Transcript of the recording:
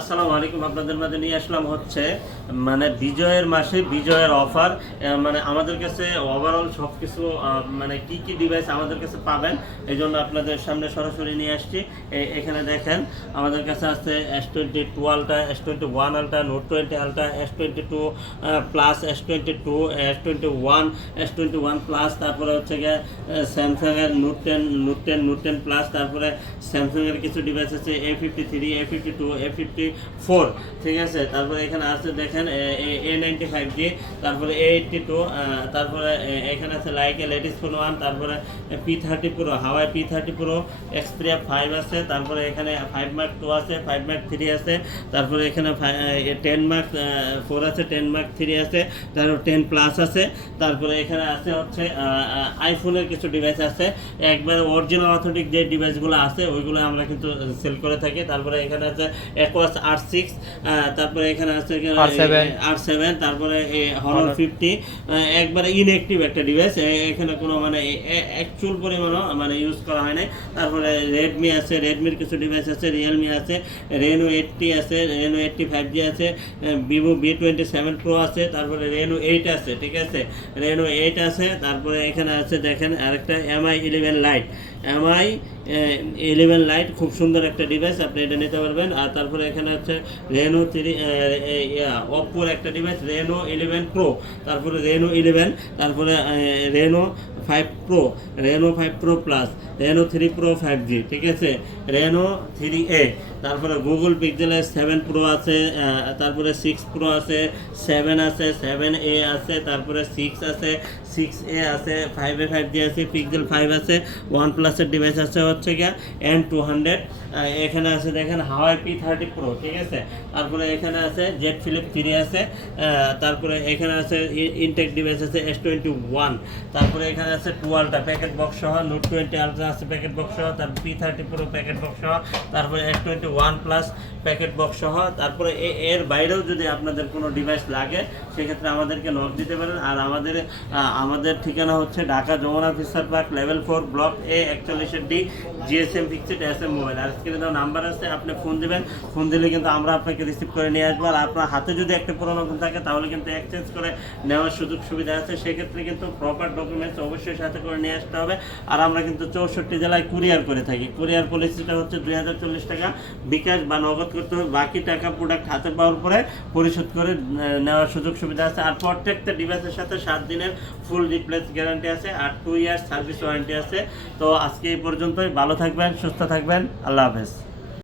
আসসালামু আলাইকুম। আপনাদের মাঝে নিয়ে আসলাম হচ্ছে মানে বিজয়ের মাসে বিজয়ের অফার। মানে আমাদের কাছে ওভারঅল সব কিছু মানে কি কি ডিভাইস আমাদের কাছে পাবেন, এই জন্য আপনাদের সামনে সরাসরি নিয়ে আসছি। এখানে দেখেন আমাদের কাছে আছে S22 ultra, S21 ultra, note 20 ultra, S22 plus, S22, S21, S21 plus, তারপরে হচ্ছে গিয়ে স্যামসাংয়ের নোট 10 প্লাস, তারপরে স্যামসাংয়ের কিছু ডিভাইস আছে A53, A52, A54, ঠিক আছে। তারপরে এখানে আছে দেখেন A95G, তারপরে A82, তারপরে এখানে আছে লাইকা লেটেস্ট ফোন 1, তারপরে P30 Pro, হাওয়াই P30 Pro, Xperia 5 আছে, তারপরে এখানে 5 Mark 2 আছে, 5 Mark 3 আছে, তারপরে এখানে 10 Mark 4 আছে, 10 Mark 3 আছে, তারপর 10 প্লাস আছে, তারপরে এখানে আছে হচ্ছে আইফোনের কিছু ডিভাইস আছে, একবারে অরিজিনাল অথেন্টিক যে ডিভাইসগুলো আছে ওইগুলো আমরা কিন্তু সেল করে থাকি। তারপরে এখানে আছে Aquos R6, তারপরে এখানে আছে R7, তারপরে Honor 50, একবারে ইনঅ্যাক্টিভ একটা ডিভাইস, এখানে কোনো মানে অ্যাকচুয়াল পরিমাণও মানে ইউজ করা হয় নাই। তারপরে রেডমি আছে, রেডমির কিছু ডিভাইস আছে, রিয়েলমি আছে, Reno 80 আছে, Reno 80 5G আছে, Vivo V27 Pro আছে, তারপরে Reno 8 আছে, ঠিক আছে, Reno 8 আছে, তারপরে এখানে আছে দেখেন আরেকটা MI 11 Lite, MI 11 Lite খুব সুন্দর একটা ডিভাইস, আপনি এটা নিতে পারবেন। আর তারপরে এখানে আছে Reno 3, Oppoর একটা ডিভাইস Reno 11 Pro, তারপরে Reno 11, তারপরে Reno 5 Pro, Reno 5 Pro Plus, Reno 3 Pro 5G, ঠিক আছে, Reno 3A, তারপরে গুগল পিক্সেলের 7 Pro আছে, তারপরে 6 Pro আছে, 7 আছে, 7A আছে, তারপরে 6 আছে, 6A আছে, 5A 5G আছে, পিক্সেল 5 আছে, OnePlus-এর ডিভাইস আছে হচ্ছে গিয়া N200, এখানে আছে দেখেন হাওয়াই P30 Pro, ঠিক আছে, তারপরে এখানে আছে জেড ফিলিপ 3 আছে, তারপরে এখানে আছে ইনটেক ডিভাইস আছে S21, তারপরে এখানে আছে 2 আলট্রা প্যাকেট বক্স সহ, নোট 20 আলট্রা আছে প্যাকেট বক্স সহ, তারপর P30 Pro প্যাকেট বক্স সহ, তারপরে S21 প্লাস প্যাকেট বক্স সহ। তারপরে এর বাইরেও যদি আপনাদের কোনো ডিভাইস লাগে সেক্ষেত্রে আমাদেরকে নক দিতে পারেন। আর আমাদের ঠিকানা হচ্ছে Dhaka Jamuna future park, level 4, block A 41D, GSM fixed SM mobile. আর স্ক্রিনে নাম্বার আছে, আপনি ফোন দিবেন, ফোন দিলে কিন্তু আমরা আপনাকে রিসিভ করে নিয়ে আসবো। আর আপনার হাতে যদি একটা পুরোনো ফোন থাকে তাহলে কিন্তু এক্সচেঞ্জ করে নেওয়ার সুযোগ সুবিধা আছে, সেক্ষেত্রে কিন্তু প্রপার ডকুমেন্টস অবশ্যই সাথে করে নিয়ে আসতে হবে। আর আমরা কিন্তু 64 জেলায় কুরিয়ার করে থাকি। কুরিয়ার পলিসিটা হচ্ছে 2040 টাকা বিকাশ বা নগদ করতে হবে, বাকি টাকা প্রোডাক্ট হাতে পাওয়ার পরে পরিশোধ করে নেওয়ার সুযোগ সুবিধা আছে। আর প্রত্যেকটা ডিভাইসের সাথে 7 দিনের ফুল রিপ্লেস গ্যারান্টি আছে, আর 2 ইয়ার্স সার্ভিস ওয়ারেন্টি আছে। তো আজকে এই পর্যন্তই, ভালো থাকবেন, সুস্থ থাকবেন, আল্লাহ হাফেজ।